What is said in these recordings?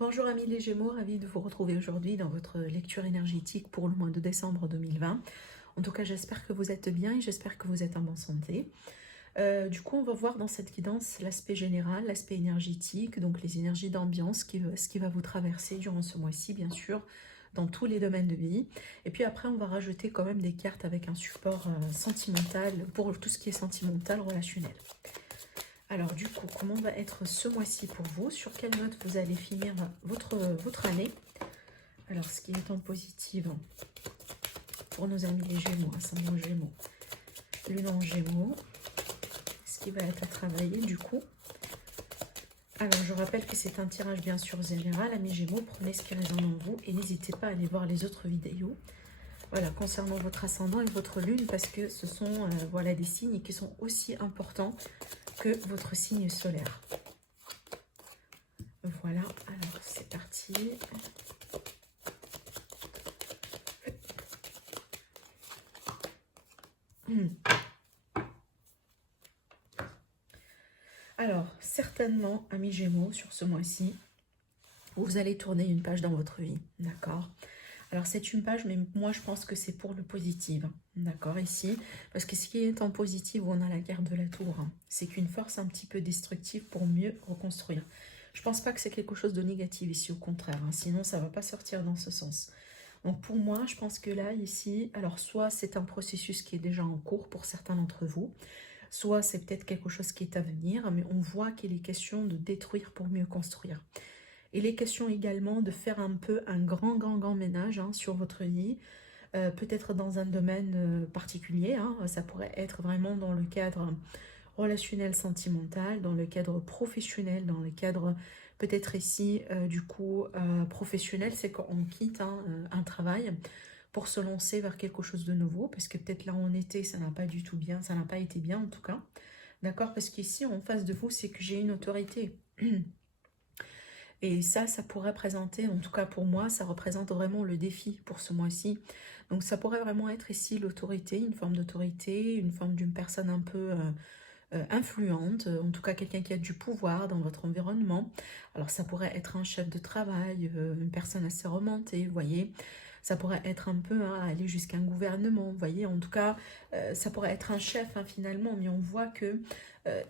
Bonjour amis les Gémeaux, ravi de vous retrouver aujourd'hui dans votre lecture énergétique pour le mois de décembre 2020. En tout cas, j'espère que vous êtes bien et j'espère que vous êtes en bonne santé. Du coup, on va voir dans cette guidance l'aspect général, l'aspect énergétique, donc les énergies d'ambiance, ce qui va vous traverser durant ce mois-ci, bien sûr, dans tous les domaines de vie. Et puis après, on va rajouter quand même des cartes avec un support sentimental, pour tout ce qui est sentimental, relationnel. Alors du coup, comment va être ce mois-ci pour vous? Sur quelle note vous allez finir votre année? Alors, ce qui est en positif pour nos amis les Gémeaux, ascendant Gémeaux, Lune en Gémeaux, ce qui va être à travailler du coup. Alors, je rappelle que c'est un tirage bien sûr général, amis Gémeaux, prenez ce qui résonne en vous et n'hésitez pas à aller voir les autres vidéos. Voilà, concernant votre ascendant et votre lune, parce que ce sont voilà, des signes qui sont aussi importants que votre signe solaire. Voilà, alors c'est parti. Alors, certainement, amis Gémeaux, sur ce mois-ci, vous allez tourner une page dans votre vie, d'accord? Alors, c'est une page, mais moi, je pense que c'est pour le positif, d'accord, ici. Parce que ce qui est en positif, on a la guerre de la tour, hein, c'est qu'une force un petit peu destructive pour mieux reconstruire. Je pense pas que c'est quelque chose de négatif ici, au contraire, hein, sinon ça va pas sortir dans ce sens. Donc, pour moi, je pense que là, ici, alors, soit c'est un processus qui est déjà en cours pour certains d'entre vous, soit c'est peut-être quelque chose qui est à venir, mais on voit qu'il est question de détruire pour mieux construire. Il est question également de faire un peu un grand ménage sur votre vie, peut-être dans un domaine particulier, hein, ça pourrait être vraiment dans le cadre relationnel sentimental, dans le cadre professionnel, dans le cadre peut-être ici du coup professionnel, c'est quand on quitte un travail pour se lancer vers quelque chose de nouveau, parce que peut-être là on était, ça n'a pas du tout bien, ça n'a pas été bien en tout cas, d'accord, parce qu'ici en face de vous, c'est que j'ai une autorité. Et ça pourrait présenter, en tout cas pour moi, ça représente vraiment le défi pour ce mois-ci. Donc ça pourrait vraiment être ici l'autorité, une forme d'autorité, une forme d'une personne un peu influente, en tout cas quelqu'un qui a du pouvoir dans votre environnement. Alors ça pourrait être un chef de travail, une personne assez remontée, vous voyez. Ça pourrait être un peu aller jusqu'à un gouvernement, vous voyez. En tout cas, ça pourrait être un chef finalement, mais on voit que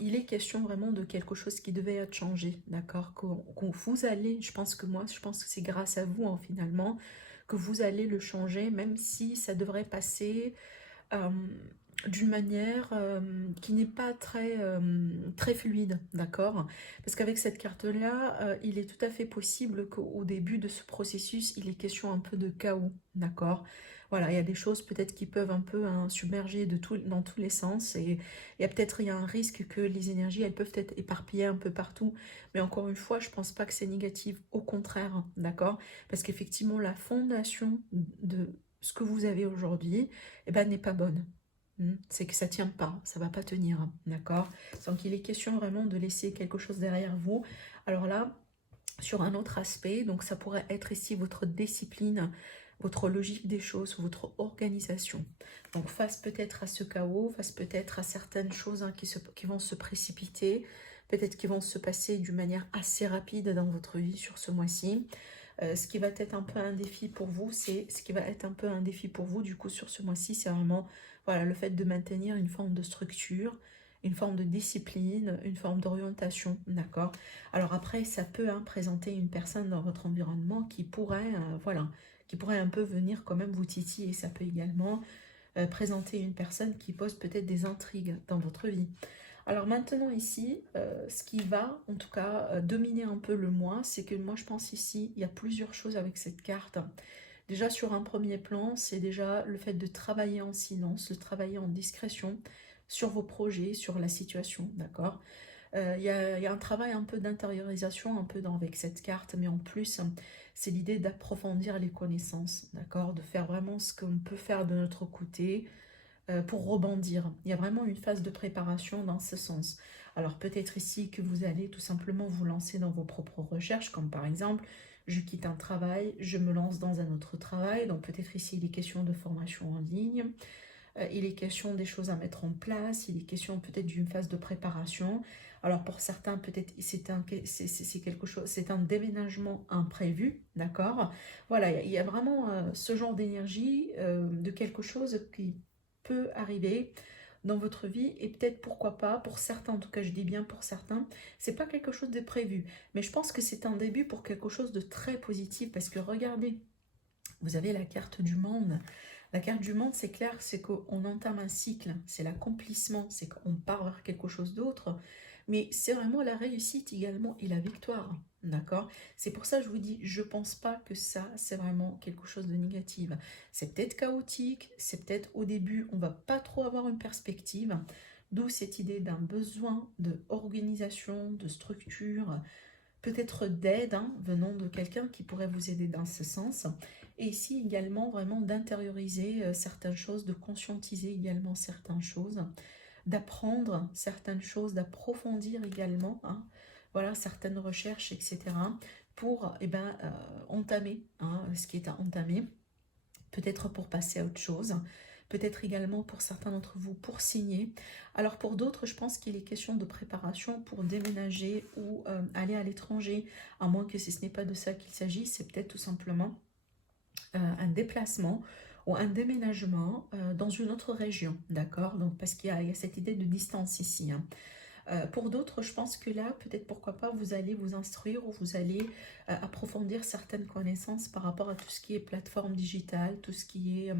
il est question vraiment de quelque chose qui devait être changé, d'accord, qu'on vous allez, je pense que c'est grâce à vous finalement que vous allez le changer, même si ça devrait passer euh, d'une manière qui n'est pas très fluide, d'accord? Parce qu'avec cette carte-là, il est tout à fait possible qu'au début de ce processus, il est question un peu de chaos, d'accord? Voilà, il y a des choses peut-être qui peuvent un peu submerger dans tous les sens et il y a un risque que les énergies, elles peuvent être éparpillées un peu partout. Mais encore une fois, je pense pas que c'est négatif, au contraire, d'accord? Parce qu'effectivement, la fondation de ce que vous avez aujourd'hui, eh ben, n'est pas bonne. C'est que ça tient pas, ça va pas tenir, d'accord? Donc il est question vraiment de laisser quelque chose derrière vous. Alors là, sur un autre aspect, donc ça pourrait être ici votre discipline, votre logique des choses, votre organisation. Donc face peut-être à ce chaos, face peut-être à certaines choses qui vont se précipiter, peut-être qui vont se passer d'une manière assez rapide dans votre vie sur ce mois-ci. Ce qui va être un peu un défi pour vous, du coup sur ce mois-ci, c'est vraiment voilà, le fait de maintenir une forme de structure, une forme de discipline, une forme d'orientation, d'accord? Alors après, ça peut présenter une personne dans votre environnement qui pourrait, voilà, qui pourrait un peu venir quand même vous titiller. Ça peut également présenter une personne qui pose peut-être des intrigues dans votre vie. Alors maintenant ici, ce qui va en tout cas dominer un peu le moi, c'est que moi je pense ici, il y a plusieurs choses avec cette carte. Déjà sur un premier plan, c'est déjà le fait de travailler en silence, de travailler en discrétion sur vos projets, sur la situation, d'accord? Il y a un travail un peu d'intériorisation avec cette carte, mais en plus, c'est l'idée d'approfondir les connaissances, d'accord? De faire vraiment ce qu'on peut faire de notre côté, pour rebondir. Il y a vraiment une phase de préparation dans ce sens. Alors peut-être ici que vous allez tout simplement vous lancer dans vos propres recherches, comme par exemple, je quitte un travail, je me lance dans un autre travail. Donc peut-être ici, il est question de formation en ligne, il est question des choses à mettre en place, il est question peut-être d'une phase de préparation. Alors pour certains, peut-être c'est quelque chose, c'est un déménagement imprévu, d'accord? Voilà, il y a vraiment ce genre d'énergie, de quelque chose qui peut arriver dans votre vie et peut-être pourquoi pas, pour certains, en tout cas je dis bien pour certains, c'est pas quelque chose de prévu, mais je pense que c'est un début pour quelque chose de très positif parce que regardez, vous avez la carte du monde. La carte du monde, c'est clair, c'est qu'on entame un cycle, c'est l'accomplissement, c'est qu'on part vers quelque chose d'autre, mais c'est vraiment la réussite également et la victoire, d'accord? C'est pour ça que je vous dis, je pense pas que ça, c'est vraiment quelque chose de négatif. C'est peut-être chaotique, c'est peut-être au début, on va pas trop avoir une perspective, d'où cette idée d'un besoin de organisation, de structure, peut-être d'aide venant de quelqu'un qui pourrait vous aider dans ce sens. Et ici également vraiment d'intérioriser certaines choses, de conscientiser également certaines choses, d'apprendre certaines choses, d'approfondir également, voilà, certaines recherches, etc. pour entamer ce qui est à entamer, peut-être pour passer à autre chose, peut-être également pour certains d'entre vous pour signer. Alors pour d'autres, je pense qu'il est question de préparation pour déménager ou aller à l'étranger, à moins que ce n'est pas de ça qu'il s'agit, c'est peut-être tout simplement un déplacement ou un déménagement dans une autre région, d'accord? Donc parce qu'il y a cette idée de distance ici. Pour d'autres, je pense que là, peut-être pourquoi pas, vous allez vous instruire ou vous allez approfondir certaines connaissances par rapport à tout ce qui est plateforme digitale, tout ce qui est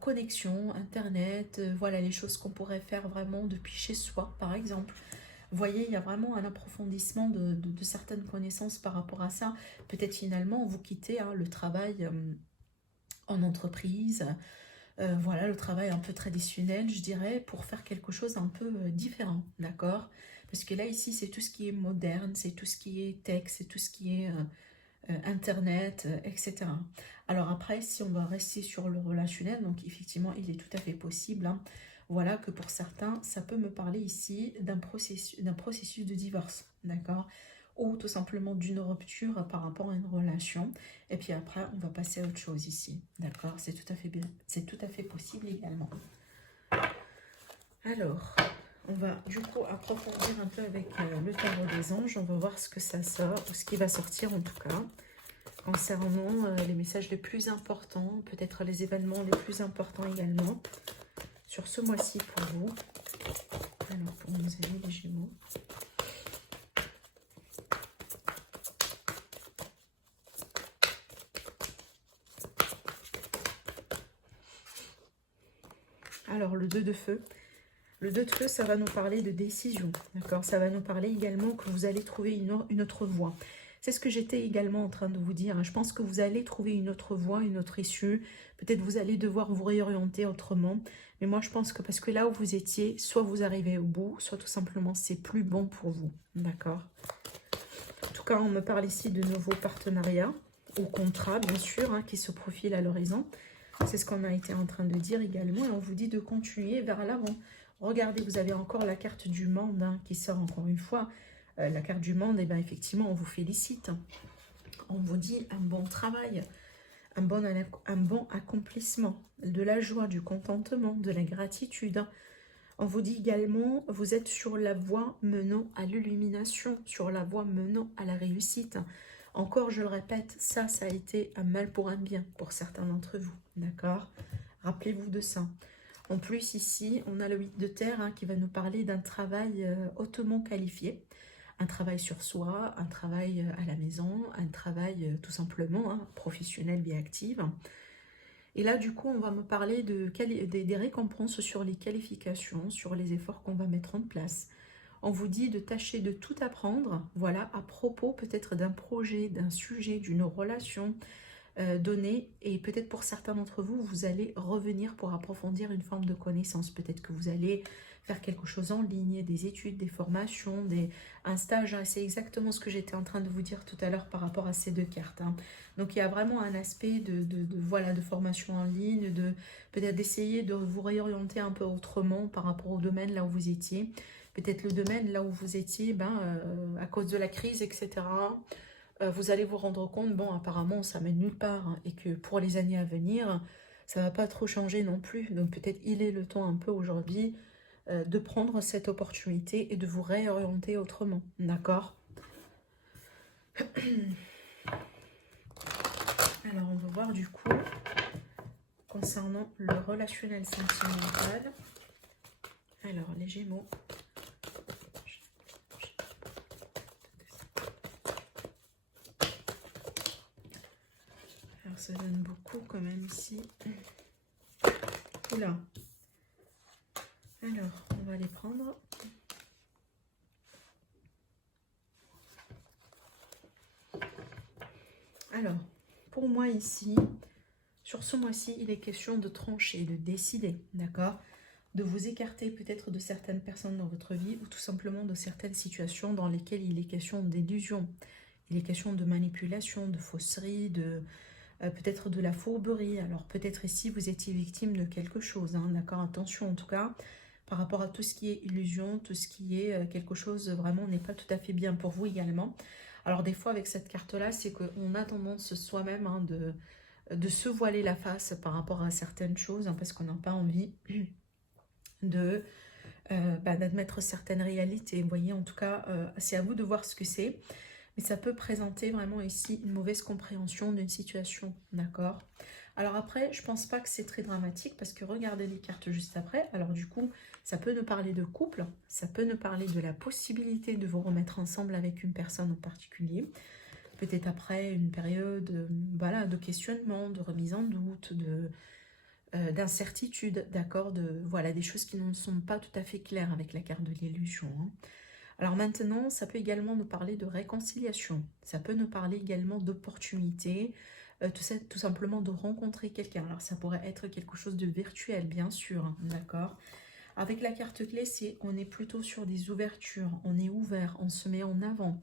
connexion, internet, voilà les choses qu'on pourrait faire vraiment depuis chez soi, par exemple. Vous voyez, il y a vraiment un approfondissement de certaines connaissances par rapport à ça. Peut-être finalement, vous quittez le travail en entreprise, voilà, le travail un peu traditionnel, je dirais, pour faire quelque chose un peu différent, d'accord? Parce que là, ici, c'est tout ce qui est moderne, c'est tout ce qui est tech, c'est tout ce qui est internet, etc. Alors après, si on va rester sur le relationnel, donc effectivement, il est tout à fait possible, voilà, que pour certains, ça peut me parler ici d'un processus de divorce, d'accord? Ou tout simplement d'une rupture par rapport à une relation. Et puis après, on va passer à autre chose ici, d'accord? C'est tout à fait bien, c'est tout à fait possible également. Alors, on va du coup approfondir un peu avec le tarot des anges. On va voir ce que ça sort, ou ce qui va sortir en tout cas, concernant les messages les plus importants, peut-être les événements les plus importants également, sur ce mois-ci pour vous. Alors, pour nos amis les Gémeaux. Alors, le 2 de feu. Le 2 de feu, ça va nous parler de décision, d'accord? Ça va nous parler également que vous allez trouver une autre voie. C'est ce que j'étais également en train de vous dire. Je pense que vous allez trouver une autre voie, une autre issue. Peut-être vous allez devoir vous réorienter autrement. Mais moi, je pense que parce que là où vous étiez, soit vous arrivez au bout, soit tout simplement c'est plus bon pour vous, d'accord? En tout cas, on me parle ici de nouveaux partenariats ou contrats, bien sûr, qui se profilent à l'horizon. C'est ce qu'on a été en train de dire également. Et on vous dit de continuer vers l'avant. Regardez, vous avez encore la carte du monde qui sort encore une fois. La carte du monde, et bien effectivement, on vous félicite. On vous dit un bon travail, un bon accomplissement, de la joie, du contentement, de la gratitude. On vous dit également, vous êtes sur la voie menant à l'illumination, sur la voie menant à la réussite. Encore, je le répète, ça a été un mal pour un bien pour certains d'entre vous, d'accord? Rappelez-vous de ça. En plus, ici, on a le 8 de terre qui va nous parler d'un travail hautement qualifié. Un travail sur soi, un travail à la maison, un travail tout simplement professionnel bien actif. Et là, du coup, on va me parler des récompenses sur les qualifications, sur les efforts qu'on va mettre en place. On vous dit de tâcher de tout apprendre, voilà, à propos peut-être d'un projet, d'un sujet, d'une relation donnée. Et peut-être pour certains d'entre vous, vous allez revenir pour approfondir une forme de connaissance. Peut-être que vous allez faire quelque chose en ligne, des études, des formations, un stage. C'est exactement ce que j'étais en train de vous dire tout à l'heure par rapport à ces deux cartes. Donc il y a vraiment un aspect voilà, de formation en ligne, peut-être d'essayer de vous réorienter un peu autrement par rapport au domaine là où vous étiez. Peut-être le domaine là où vous étiez, à cause de la crise, etc., vous allez vous rendre compte, bon, apparemment, ça mène nulle part, et que pour les années à venir, ça va pas trop changer non plus. Donc peut-être il est le temps un peu aujourd'hui de prendre cette opportunité et de vous réorienter autrement, d'accord? Alors, on va voir du coup, concernant le relationnel sentimental. Alors, les Gémeaux. Alors, ça donne beaucoup quand même ici. Oula. Alors, on va les prendre. Alors, pour moi ici, sur ce mois-ci, il est question de trancher, de décider, d'accord? De vous écarter peut-être de certaines personnes dans votre vie ou tout simplement de certaines situations dans lesquelles il est question d'illusion. Il est question de manipulation, de fausserie, de peut-être de la fourberie. Alors peut-être ici vous étiez victime de quelque chose, hein, d'accord? Attention en tout cas, par rapport à tout ce qui est illusion, tout ce qui est quelque chose vraiment n'est pas tout à fait bien pour vous également. Alors des fois avec cette carte-là, c'est qu'on a tendance soi-même hein, de se voiler la face par rapport à certaines choses, hein, parce qu'on n'a pas envie de d'admettre certaines réalités. Vous voyez, en tout cas, c'est à vous de voir ce que c'est. Mais ça peut présenter vraiment ici une mauvaise compréhension d'une situation, d'accord? Alors après, je pense pas que c'est très dramatique parce que regardez les cartes juste après. Alors du coup, ça peut nous parler de couple, ça peut nous parler de la possibilité de vous remettre ensemble avec une personne en particulier. Peut-être après une période voilà, de questionnement, de remise en doute, d'incertitude, d'accord, voilà, des choses qui ne sont pas tout à fait claires avec la carte de l'illusion, hein. Alors maintenant, ça peut également nous parler de réconciliation, ça peut nous parler également d'opportunité, tout simplement de rencontrer quelqu'un. Alors ça pourrait être quelque chose de virtuel, bien sûr, hein, d'accord. Avec la carte clé, on est plutôt sur des ouvertures, on est ouvert, on se met en avant.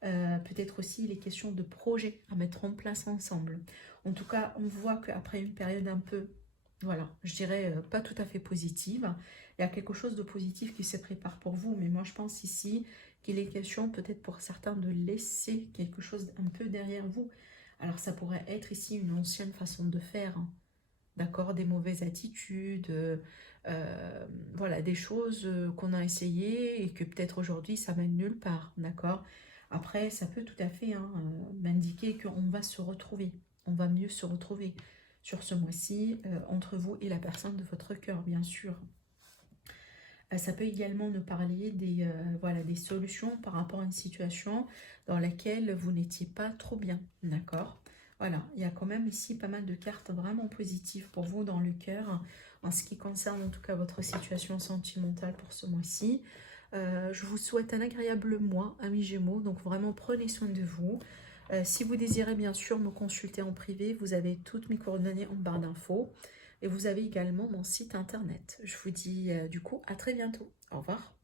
Peut-être aussi les questions de projets à mettre en place ensemble. En tout cas, on voit qu'après une période un peu, voilà, je dirais pas tout à fait positive, il y a quelque chose de positif qui se prépare pour vous. Mais moi, je pense ici qu'il est question peut-être pour certains de laisser quelque chose un peu derrière vous. Alors, ça pourrait être ici une ancienne façon de faire, hein, d'accord, des mauvaises attitudes, voilà, des choses qu'on a essayées et que peut-être aujourd'hui ça mène nulle part, d'accord. Après, ça peut tout à fait hein, m'indiquer qu'on va se retrouver, on va mieux se retrouver sur ce mois-ci entre vous et la personne de votre cœur, bien sûr. Ça peut également nous parler voilà, des solutions par rapport à une situation dans laquelle vous n'étiez pas trop bien, d'accord? Voilà, il y a quand même ici pas mal de cartes vraiment positives pour vous dans le cœur, en ce qui concerne en tout cas votre situation sentimentale pour ce mois-ci. Je vous souhaite un agréable mois, amis Gémeaux, donc vraiment prenez soin de vous. Si vous désirez bien sûr me consulter en privé, vous avez toutes mes coordonnées en barre d'infos. Et vous avez également mon site internet. Je vous dis du coup à très bientôt. Au revoir.